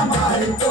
আমায় তো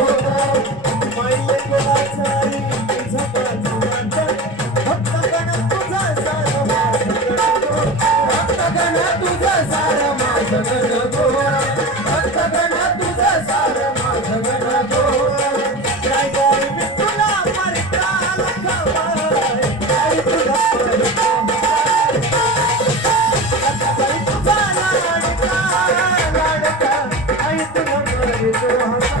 啊。